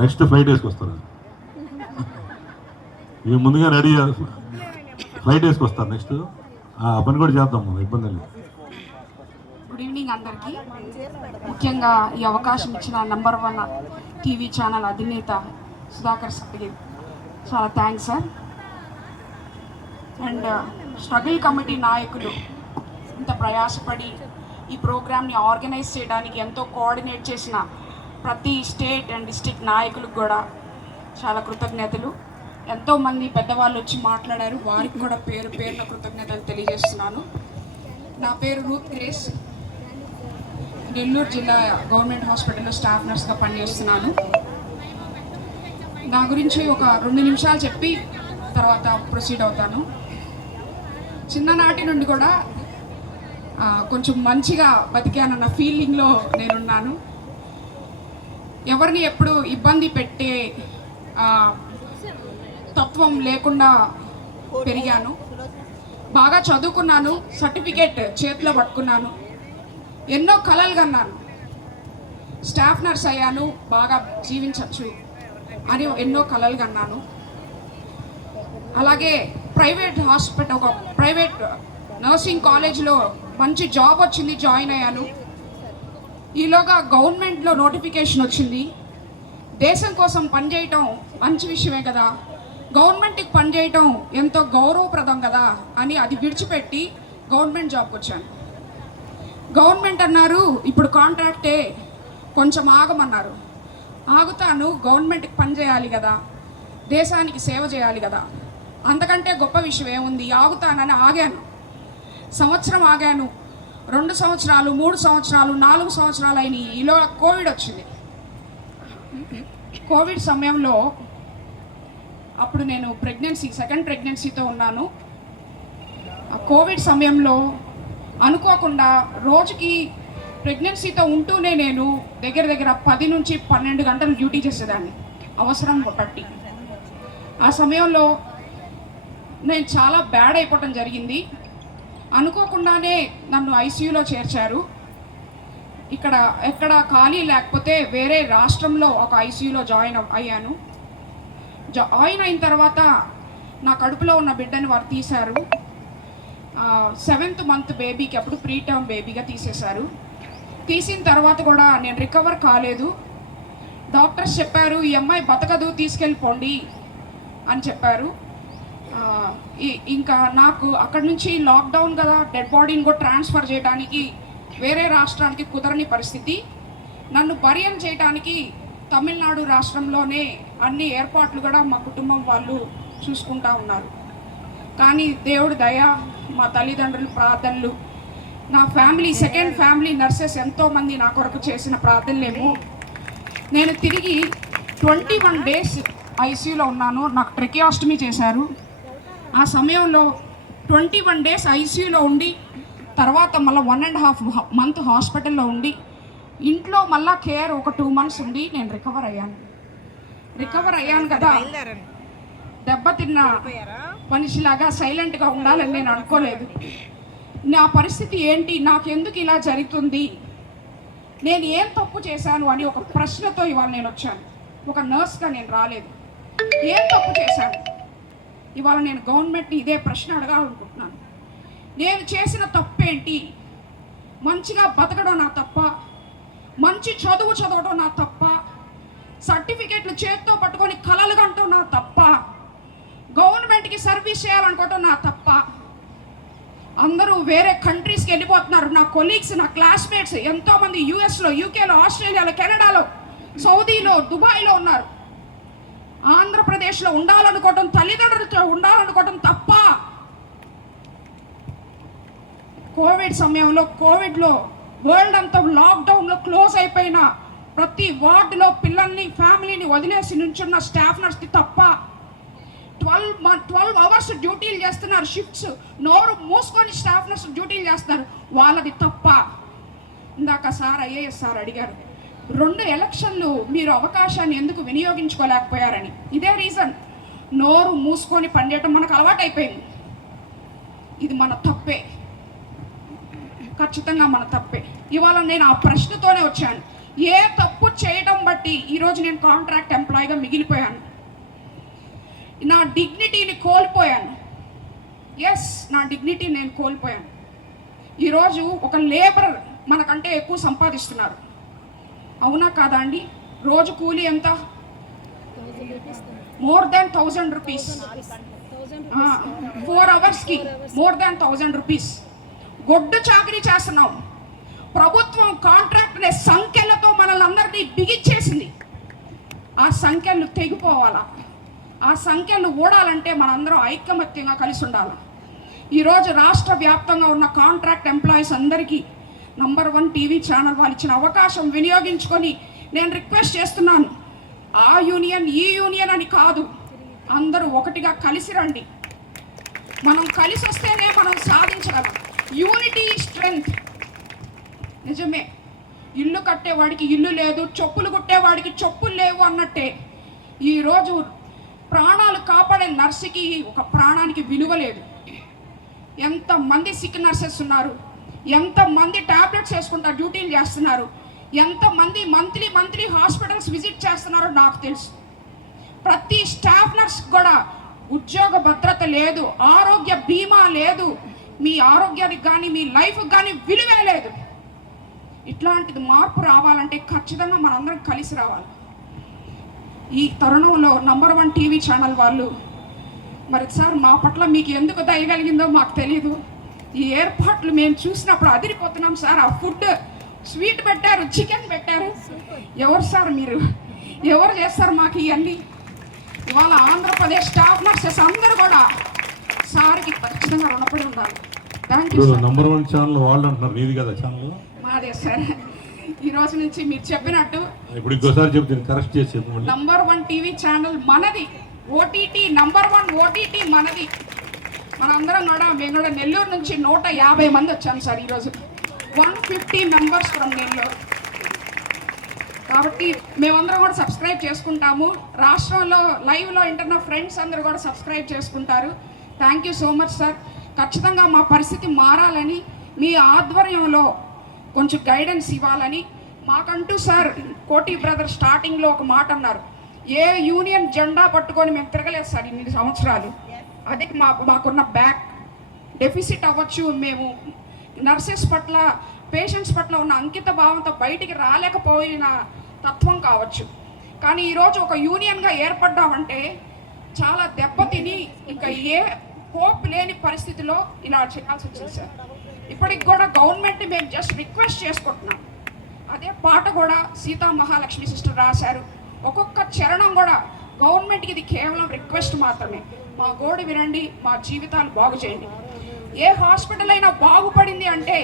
Next ఫ్రైడేస్కి వస్తారు ఇక ముందుగా రెడీ ఫ్రైడేస్కి వస్తారు నెక్స్ట్. ఆ పని కూడా చేద్దాం మనం ఇబ్బంది లేదు. గుడ్ ఈవినింగ్ అందరికీ. ముఖ్యంగా ఈ అవకాశం ఇచ్చిన నంబర్ వన్ టీవీ ఛానల్ అధినేత సుధాకర్ సార్కి చాలా thanks sir and struggle committee నాయకులు ఇంత ప్రయాసపడి ఈ ప్రోగ్రామ్ని ఆర్గనైజ్ చేయడానికి ఎంతో కోఆర్డినేట్ చేసిన ప్రతి స్టేట్ అండ్ డిస్టిక్ నాయకులకు కూడా చాలా కృతజ్ఞతలు. ఎంతోమంది పెద్దవాళ్ళు వచ్చి మాట్లాడారు. వారికి కూడా పేరు పేరున కృతజ్ఞతలు తెలియజేస్తున్నాను. నా పేరు రూత్ గ్రేస్. నెల్లూరు జిల్లా గవర్నమెంట్ హాస్పిటల్లో స్టాఫ్ నర్స్గా పనిచేస్తున్నాను. నా గురించి ఒక రెండు నిమిషాలు చెప్పి తర్వాత ప్రొసీడ్ అవుతాను. చిన్ననాటి నుండి కూడా కొంచెం మంచిగా బతికానన్న ఫీలింగ్లో నేనున్నాను. ఎవరిని ఎప్పుడు ఇబ్బంది పెట్టే తత్వం లేకుండా పెరిగాను. బాగా చదువుకున్నాను సర్టిఫికేట్ చేతిలో పట్టుకున్నాను. ఎన్నో కలలు కన్నాను. స్టాఫ్ నర్స్ అయ్యాను బాగా జీవించవచ్చు అని ఎన్నో కలలు కన్నాను. అలాగే ప్రైవేట్ హాస్పిటల్ ఒక ప్రైవేట్ నర్సింగ్ కాలేజ్లో మంచి జాబ్ వచ్చింది జాయిన్ అయ్యాను. ఈలోగా గవర్నమెంట్లో నోటిఫికేషన్ వచ్చింది. దేశం కోసం పనిచేయటం మంచి విషయమే కదా. గవర్నమెంట్కి పనిచేయటం ఎంతో గౌరవప్రదం కదా అని అది విడిచిపెట్టి గవర్నమెంట్ జాబ్కి వచ్చాను. గవర్నమెంట్ అన్నారు ఇప్పుడు కాంట్రాక్టే కొంచెం ఆగమన్నారు. ఆగుతాను గవర్నమెంట్కి పని చేయాలి కదా. దేశానికి సేవ చేయాలి కదా. అంతకంటే గొప్ప విషయం ఏముంది? ఆగుతానని ఆగాను. సంవత్సరం ఆగాను. రెండు సంవత్సరాలు మూడు సంవత్సరాలు నాలుగు సంవత్సరాలు అయినాయి. ఇలా కోవిడ్ వచ్చింది. కోవిడ్ సమయంలో అప్పుడు నేను ప్రెగ్నెన్సీ సెకండ్ ప్రెగ్నెన్సీతో ఉన్నాను. ఆ కోవిడ్ సమయంలో అనుకోకుండా రోజుకి ప్రెగ్నెన్సీతో ఉంటూనే నేను దగ్గర దగ్గర పది నుంచి పన్నెండు గంటలు డ్యూటీ చేసేదాన్ని. అవసరం పట్టి. ఆ సమయంలో నేను చాలా బ్యాడ్ అయిపోవటం జరిగింది. అనుకోకుండానే నన్ను ఐసీయూలో చేర్చారు. ఇక్కడ ఎక్కడ ఖాళీ లేకపోతే వేరే రాష్ట్రంలో ఒక ఐసీయూలో జాయిన్ అయ్యాను. జాయిన్ అయిన తర్వాత నా కడుపులో ఉన్న బిడ్డని వారు తీశారు. సెవెంత్ మంత్ బేబీకి అప్పుడు ప్రీ టర్మ్ బేబీగా తీసేశారు. తీసిన తర్వాత కూడా నేను రికవర్ కాలేదు. డాక్టర్స్ చెప్పారు ఈ అమ్మాయి బతకదు తీసుకెళ్ళిపోండి అని చెప్పారు. ఇంకా నాకు అక్కడి నుంచి లాక్డౌన్ కదా డెడ్ బాడీని కూడా ట్రాన్స్ఫర్ చేయడానికి వేరే రాష్ట్రానికి కుదరని పరిస్థితి. నన్ను బరియన్ చేయడానికి తమిళనాడు రాష్ట్రంలోనే అన్ని ఏర్పాట్లు కూడా మా కుటుంబం వాళ్ళు చూసుకుంటా ఉన్నారు. కానీ దేవుడు దయ మా తల్లిదండ్రుల ప్రార్థనలు నా ఫ్యామిలీ సెకండ్ ఫ్యామిలీ నర్సెస్ ఎంతోమంది నా కొరకు చేసిన ప్రార్థనలేమో. నేను తిరిగి ట్వంటీ వన్ డేస్ ఐసీయూలో ఉన్నాను. నాకు ట్రెకియాస్టమీ చేశారు. ఆ సమయంలో ట్వంటీ వన్ డేస్ ఐసీయూలో ఉండి తర్వాత మళ్ళీ వన్ అండ్ హాఫ్ మంత్ హాస్పిటల్లో ఉండి ఇంట్లో మళ్ళా కేర్ ఒక టూ మంత్స్ ఉండి నేను రికవర్ అయ్యాను. రికవర్ అయ్యాను కదా. దెబ్బతిన్న మనిషిలాగా సైలెంట్గా ఉండాలని నేను అనుకోలేదు. నా పరిస్థితి ఏంటి? నాకు ఎందుకు ఇలా జరుగుతుంది? నేను ఏం తప్పు చేశాను అని ఒక ప్రశ్నతో ఇవాళ నేను వచ్చాను. ఒక నర్స్గా నేను రాలేదు. ఏం తప్పు చేశాను? ఇవాళ నేను గవర్నమెంట్ని ఇదే ప్రశ్న అడగాలనుకుంటున్నాను. నేను చేసిన తప్పేంటి? మంచిగా బతకడం నా తప్ప మంచి చదువు చదవడం నా తప్ప సర్టిఫికేట్లు చేత్తో పట్టుకొని కలలు కంటం నా తప్ప గవర్నమెంట్కి సర్వీస్ చేయాలనుకోవటం నా తప్ప అందరూ వేరే కంట్రీస్కి వెళ్ళిపోతున్నారు. నా కొలీగ్స్ నా క్లాస్మేట్స్ ఎంతోమంది యూఎస్లో యూకేలో ఆస్ట్రేలియాలో కెనడాలో సౌదీలో దుబాయ్లో ఉన్నారు. ఆంధ్రప్రదేశ్లో ఉండాలనుకోవటం తల్లిదండ్రులతో ఉండాలనుకోవటం తప్ప కోవిడ్ సమయంలో కోవిడ్లో వరల్డ్ అంతా లాక్డౌన్లో క్లోజ్ అయిపోయిన ప్రతి వార్డులో పిల్లల్ని ఫ్యామిలీని వదిలేసి నుంచున్న స్టాఫ్ నర్స్కి తప్ప ట్వెల్వ్ ట్వెల్వ్ అవర్స్ డ్యూటీలు చేస్తున్నారు షిఫ్ట్స్. నోరు మూసుకొని స్టాఫ్ నర్స్ డ్యూటీలు చేస్తున్నారు. వాళ్ళది తప్ప. ఇందాక సార్ ఐఏఎస్ సార్ అడిగారు రెండు ఎలక్షన్లు మీరు అవకాశాన్ని ఎందుకు వినియోగించుకోలేకపోయారని. ఇదే రీజన్. నోరు మూసుకొని పండేయటం మనకు అలవాటైపోయింది. ఇది మన తప్పే. ఖచ్చితంగా మన తప్పే. ఇవాళ నేను ఆ ప్రశ్నతోనే వచ్చాను. ఏ తప్పు చేయడం బట్టి బట్టి ఈరోజు నేను కాంట్రాక్ట్ ఎంప్లాయీగా మిగిలిపోయాను? నా డిగ్నిటీని కోల్పోయాను. ఎస్ నా డిగ్నిటీ నేను కోల్పోయాను. ఈరోజు ఒక లేబర్ మనకంటే ఎక్కువ సంపాదిస్తున్నారు. అవునా కాదా అండి? రోజు కూలీ ఎంత? More than thousand rupees four అవర్స్కి మోర్ దాన్ థౌజండ్ రూపీస్ గొడ్డు చాకరీ చేస్తున్నాం. ప్రభుత్వం కాంట్రాక్ట్ అనే సంఖ్యలతో మనల్ని అందరినీ బిగిచ్చేసింది. ఆ సంఖ్యలు తెగిపోవాలా? ఆ సంఖ్యలు ఓడాలంటే మనందరం ఐకమత్యంగా కలిసి ఉండాలి? ఈరోజు రాష్ట్ర వ్యాప్తంగా ఉన్న కాంట్రాక్ట్ ఎంప్లాయీస్ అందరికీ నంబర్ వన్ టీవీ ఛానల్ వాళ్ళు ఇచ్చిన అవకాశం వినియోగించుకొని నేను రిక్వెస్ట్ చేస్తున్నాను. ఆ యూనియన్ ఈ యూనియన్ అని కాదు. అందరూ ఒకటిగా కలిసి రండి. మనం కలిసి వస్తేనే మనం సాధించగలం. యూనిటీ స్ట్రెంగ్త్ నిజమే. ఇల్లు కట్టేవాడికి ఇల్లు లేదు చెప్పులు కుట్టేవాడికి చెప్పులు లేవు అన్నట్టే. ఈరోజు ప్రాణాలు కాపాడే నర్సుకి ఒక ప్రాణానికి విలువ లేదు. ఎంతమంది సిక్ నర్సెస్ ఉన్నారు? ఎంతమంది టాబ్లెట్స్ వేసుకుంటారు డ్యూటీలు చేస్తున్నారు? ఎంతమంది మంత్లీ మంత్లీ హాస్పిటల్స్ విజిట్ చేస్తున్నారో నాకు తెలుసు. ప్రతి స్టాఫ్ నర్స్ కూడా ఉద్యోగ భద్రత లేదు ఆరోగ్య బీమా లేదు మీ ఆరోగ్యానికి కానీ మీ లైఫ్కి కానీ విలువే లేదు. ఇట్లాంటిది మార్పు రావాలంటే ఖచ్చితంగా మనందరం కలిసి రావాలి. ఈ తరుణంలో నంబర్ వన్ టీవీ ఛానల్ వాళ్ళు మరి సార్ మా పట్ల మీకు ఎందుకు దయగలిగిందో మాకు తెలియదు ఈ ఏర్పాట్లు మేము చూసినప్పుడు అదిరిపోతున్నాం సార్. ఆ ఫుడ్ స్వీట్ పెట్టారు చికెన్ పెట్టారు. ఎవరు సార్ మీరు? ఎవరు చేస్తారు మాకు ఇవన్నీ? ఇవాళ ఆంధ్రప్రదేశ్ స్టాఫ్ నర్సెస్ అందరూ కూడా సార్కి ఖచ్చితంగా రుణపడి ఉండాలి thank you number one channel వాళ్ళు అంటున్నారు. నీది కదా ఛానల్ మాదే సార్. ఈ రోజు నుంచి మీరు చెప్పినట్టు ఇప్పుడు ఇంకోసారి కరెక్ట్ చేసి నంబర్ వన్ టీవీ ఛానల్ మనది. ఓటీటీ నంబర్ వన్ ఓటీటీ మనది. మనందరం కూడా మేము కూడా నెల్లూరు నుంచి నూట యాభై మంది వచ్చాం సార్ ఈరోజు one fifty members from Nellore. కాబట్టి మేమందరం కూడా సబ్స్క్రైబ్ చేసుకుంటాము. రాష్ట్రంలో లైవ్లో ఇంటర్న ఫ్రెండ్స్ అందరూ కూడా సబ్స్క్రైబ్ చేసుకుంటారు. Thank you so much sir. ఖచ్చితంగా మా పరిస్థితి మారాలని మీ ఆధ్వర్యంలో కొంచెం గైడెన్స్ ఇవ్వాలని. మాకంటూ సార్ కోటి బ్రదర్ స్టార్టింగ్లో ఒక మాట అన్నారు. ఏ యూనియన్ జెండా పట్టుకొని మేము తిరగలేదు సార్ ఇన్ని సంవత్సరాలు. అదే మా మాకున్న బ్యాక్ డెఫిసిట్ అవ్వచ్చు. మేము నర్సెస్ పట్ల పేషెంట్స్ పట్ల ఉన్న అంకిత భావంతో బయటికి రాలేకపోయిన తత్వం కావచ్చు. కానీ ఈరోజు ఒక యూనియన్గా ఏర్పడ్డామంటే చాలా దెబ్బతిని ఇంకా ఏ హోప్ లేని పరిస్థితిలో ఇలా చేయాల్సి వచ్చింది సార్ ఇప్పటికి కూడా గవర్నమెంట్ని మేము జస్ట్ రిక్వెస్ట్ చేసుకుంటున్నాం. అదే పాట కూడా సీతా మహాలక్ష్మి సిస్టర్ రాశారు. ఒక్కొక్క చరణం కూడా గవర్నమెంట్కి ఇది కేవలం రిక్వెస్ట్ మాత్రమే. మా గోడు వినండి మా జీవితాలు బాగు చేయండి. ఏ హాస్పిటల్ అయినా బాగుపడింది అంటే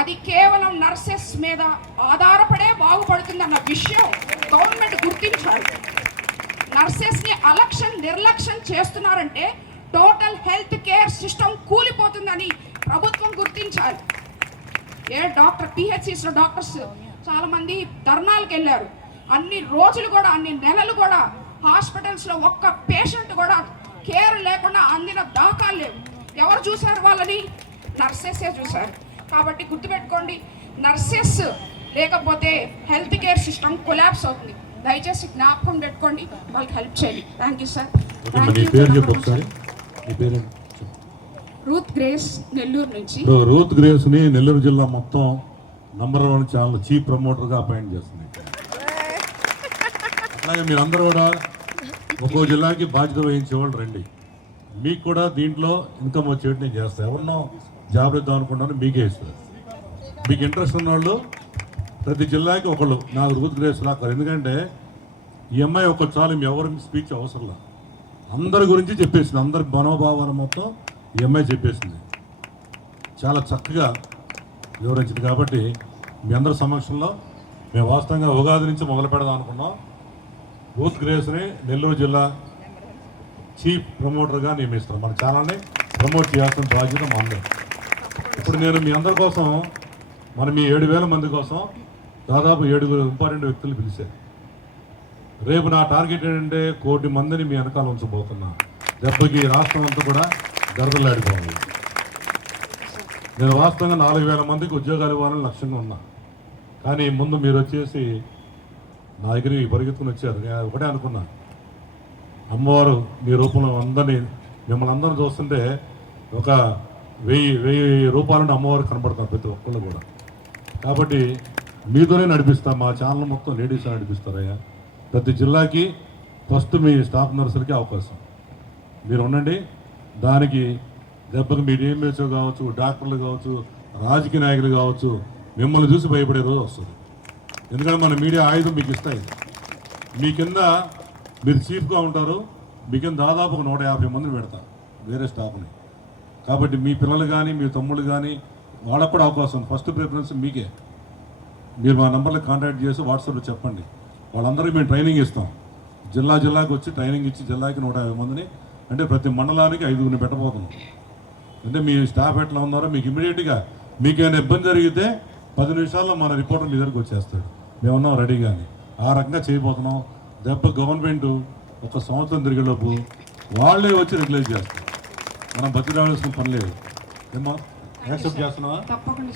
అది కేవలం నర్సెస్ మీద ఆధారపడే బాగుపడుతుంది అన్న విషయం గవర్నమెంట్ గుర్తించాలి. నర్సెస్ని అలక్ష్యం నిర్లక్ష్యం చేస్తున్నారంటే టోటల్ హెల్త్ కేర్ సిస్టమ్ కూలిపోతుందని ప్రభుత్వం గుర్తించాలి. ఏ డాక్టర్ పిహెచ్సిస్లో డాక్టర్స్ చాలామంది ధర్నాలకు వెళ్ళారు. అన్ని రోజులు కూడా అన్ని నెలలు కూడా హాస్పిటల్స్లో ఒక్క పేషెంట్ కూడా కేర్ లేకుండా అందిన దాఖలు లేవు. ఎవరు చూశారు వాళ్ళని? నర్సెసే చూశారు. కాబట్టి గుర్తుపెట్టుకోండి నర్సెస్ లేకపోతే హెల్త్ కేర్ సిస్టమ్ కొలాప్స్ అవుతుంది. దయచేసి జ్ఞాపకం పెట్టుకోండి వాళ్ళకి హెల్ప్ చేయండి. Thank you sir. Ruth Grace Nellore నుంచి. రూత్ గ్రేవ్స్ని నెల్లూరు జిల్లా మొత్తం నంబర్ వన్ ఛానల్ చీఫ్ ప్రమోటర్గా అపాయింట్ చేస్తుంది. అలాగే మీరందరూ కూడా ఒక్కో జిల్లాకి బాధ్యత వహించేవాళ్ళు రండి. మీకు కూడా దీంట్లో ఇన్కమ్ వచ్చేటి నేను చేస్తాను ఎవరినో జాబ్ ఇద్దాం అనుకున్నాను మీకే ఇస్తాను మీకు ఇంట్రెస్ట్ ఉన్న వాళ్ళు ప్రతి జిల్లాకి ఒకళ్ళు నాకు రూత్ గ్రేవ్స్ ఎందుకంటే ఈ అమ్మాయి ఒక చాలు మీ ఎవరి స్పీచ్ అవసరం లేదు. అందరి గురించి చెప్పేసింది. అందరి మనోభావాలు మొత్తం ఈ అమ్మాయి చెప్పేసింది. చాలా చక్కగా వివరించింది కాబట్టి మీ అందరి సమక్షంలో మేము వాస్తవంగా ఉగాది నుంచి మొదలు పెడదాం అనుకున్నాం. బూత్ గ్రేస్ని నెల్లూరు జిల్లా చీఫ్ ప్రమోటర్గా నియమిస్తాం మన ఛానల్ని ప్రమోట్ చేయాల్సిన బాధ్యత మా ఇప్పుడు నేను మీ అందరి కోసం మన మీ ఏడు వేల మంది కోసం దాదాపు ఏడుగురు ఇంపార్టెంట్ వ్యక్తులు పిలిచాను రేపు నా టార్గెట్ ఏంటంటే కోటి మందిని మీ వెనకాల ఉంచబోతున్నా. దెబ్బకి రాష్ట్రం అంతా కూడా గర్భలాడిపోవాలి నేను వాస్తవంగా నాలుగు వేల మందికి ఉద్యోగాలు ఇవ్వాలని లక్ష్యంగా ఉన్నా. కానీ ముందు మీరు వచ్చేసి నా దగ్గర పరిగెత్తుకుని వచ్చారు. నేను ఒకటే అనుకున్నా. అమ్మవారు మీ రూపంలో అందరినీ మిమ్మల్ని అందరిని చూస్తుంటే ఒక వెయ్యి వెయ్యి రూపాయలను అమ్మవారు కనబడతారు ప్రతి ఒక్కళ్ళు కూడా. కాబట్టి మీతోనే నడిపిస్తాం మా ఛానల్ మొత్తం లేడీస్ నడిపిస్తారయ్యా. ప్రతి జిల్లాకి ఫస్ట్ మీ స్టాఫ్ నర్సులకి అవకాశం. మీరు ఉండండి. దానికి దెబ్బకి మీ డిఎంహెచ్ఓ కావచ్చు డాక్టర్లు కావచ్చు రాజకీయ నాయకులు కావచ్చు మిమ్మల్ని చూసి భయపడే రోజు వస్తుంది. ఎందుకంటే మన మీడియా ఆయుధం మీకు ఇస్తాయి. మీ కింద మీరు చీఫ్గా ఉంటారు మీ కింద దాదాపు ఒక నూట యాభై మందిని పెడతారు వేరే స్టాఫ్ని. కాబట్టి మీ పిల్లలు కానీ మీ తమ్ముళ్ళు కానీ వాళ్ళకు కూడా అవకాశం ఫస్ట్ ప్రిఫరెన్స్ మీకే. మీరు మా నంబర్లకు కాంటాక్ట్ చేసి వాట్సాప్లో చెప్పండి. వాళ్ళందరికీ మేము ట్రైనింగ్ ఇస్తాం. జిల్లా జిల్లాకు వచ్చి ట్రైనింగ్ ఇచ్చి జిల్లాకి నూట యాభై మందిని అంటే ప్రతి మండలానికి ఐదుగురిని పెట్టబోతున్నాం. అంటే మీ స్టాఫ్ ఎట్లా ఉన్నారో మీకు ఇమీడియట్గా మీకు ఏమైనా ఇబ్బంది జరిగితే పది నిమిషాల్లో మన రిపోర్టర్ మీ దగ్గరికి వచ్చేస్తాడు. మేమున్నాం రెడీగాని ఆ రకంగా చేయబోతున్నాం. దెబ్బ గవర్నమెంట్ ఒక సంవత్సరం తిరిగేలోపు వాళ్ళే వచ్చి రెగ్యులేట్ చేస్తారు. మనం బతిరావాల్సిన పని లేదు. ఏమో యాక్సెప్ట్ చేస్తున్నావా? తప్పకుండా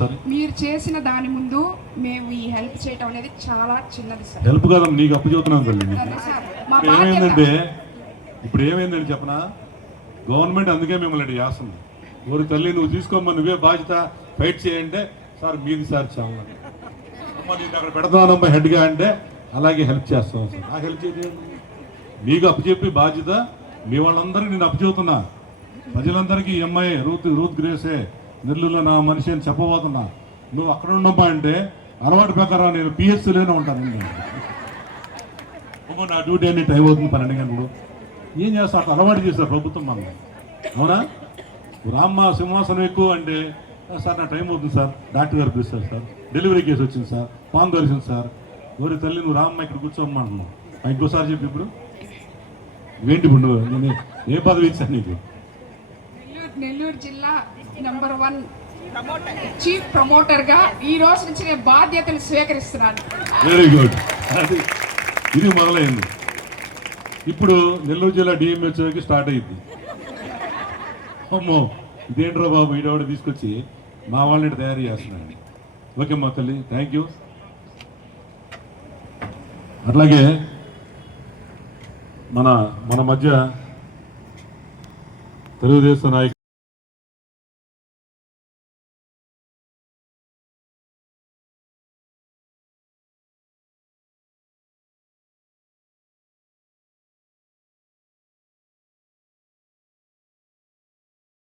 సార్. మీరు చేసిన దాని ముందు మేము ఈ హెల్ప్ చేయటం అనేది చాలా చిన్నది సార్. హెల్ప్ కదా నీకు అప్పు చెబుతున్నాను తల్లి ఇప్పుడు ఏమైందంటే ఇప్పుడు ఏమైందని చెప్పనా? గవర్నమెంట్ అందుకే మిమ్మల్ని ఇట్లా చేస్తుంది. ఊరి తల్లి నువ్వు తీసుకోమ్మా నువ్వే బాధ్యత ఫైట్ చేయంటే సార్ మీది సార్ చాలా నేను అక్కడ పెడతానమ్మా హెడ్గా అంటే అలాగే హెల్ప్ చేస్తాం సార్. నాకు హెల్ప్ చేయదు నీకు అప్పచెప్పి బాధ్యత మీ వాళ్ళందరికీ నేను అప్పచెబుతున్నా. ప్రజలందరికీ అమ్మాయి రూత్ రూత్ గ్రేసే నెల్లూరులో నా మనిషి అని చెప్పబోతున్నా. నువ్వు అక్కడ ఉండమ్మా అంటే అలవాటు ప్రకారం నేను పిఎస్సీలోనే ఉంటాను. అమ్మో నా డ్యూటీ అన్ని టైం అవుతుంది పన్నెండు గంటలు. ఏం చేస్తా? అట్లా అలవాటు చేస్తారు ప్రభుత్వం మనం అవునా? రామ్మ సింహాసనం ఎక్కువ అంటే "ఆ, సార్ నా టైం అవుతుంది సార్. డాక్టర్ గారు పిలుస్తారు సార్. డెలివరీ కేసు వచ్చింది సార్. పాన్ కలిసింది సార్. ఎవరి తల్లి నువ్వు రామ్మ ఇక్కడ కూర్చోమ్మంటున్నావు ఆ, ఇంకోసారి చెప్పి ఇప్పుడు. ఏంటి ఇప్పుడు? నేను ఏ పదవి ఇచ్చాను నీకు? నెల్లూరు నెల్లూరు జిల్లా నంబర్ వన్ చీఫ్ ప్రమోటర్గా ఈ రోజు నుంచి నేను బాధ్యతలు స్వీకరిస్తున్నాను. వెరీ గుడ్ అది ఇది మొదలైంది. ఇప్పుడు నెల్లూరు జిల్లా డిఎంహెచ్ఓకి స్టార్ట్ అయ్యింది. అమ్మో ఇదేంట్రా బాబు? ఈడవాడు తీసుకొచ్చి మా వాళ్ళని తయారు చేస్తున్నాడు. ఓకే మా తల్లి థ్యాంక్ యూ అట్లాగే మన మన మధ్య తెలుగుదేశం నాయకులు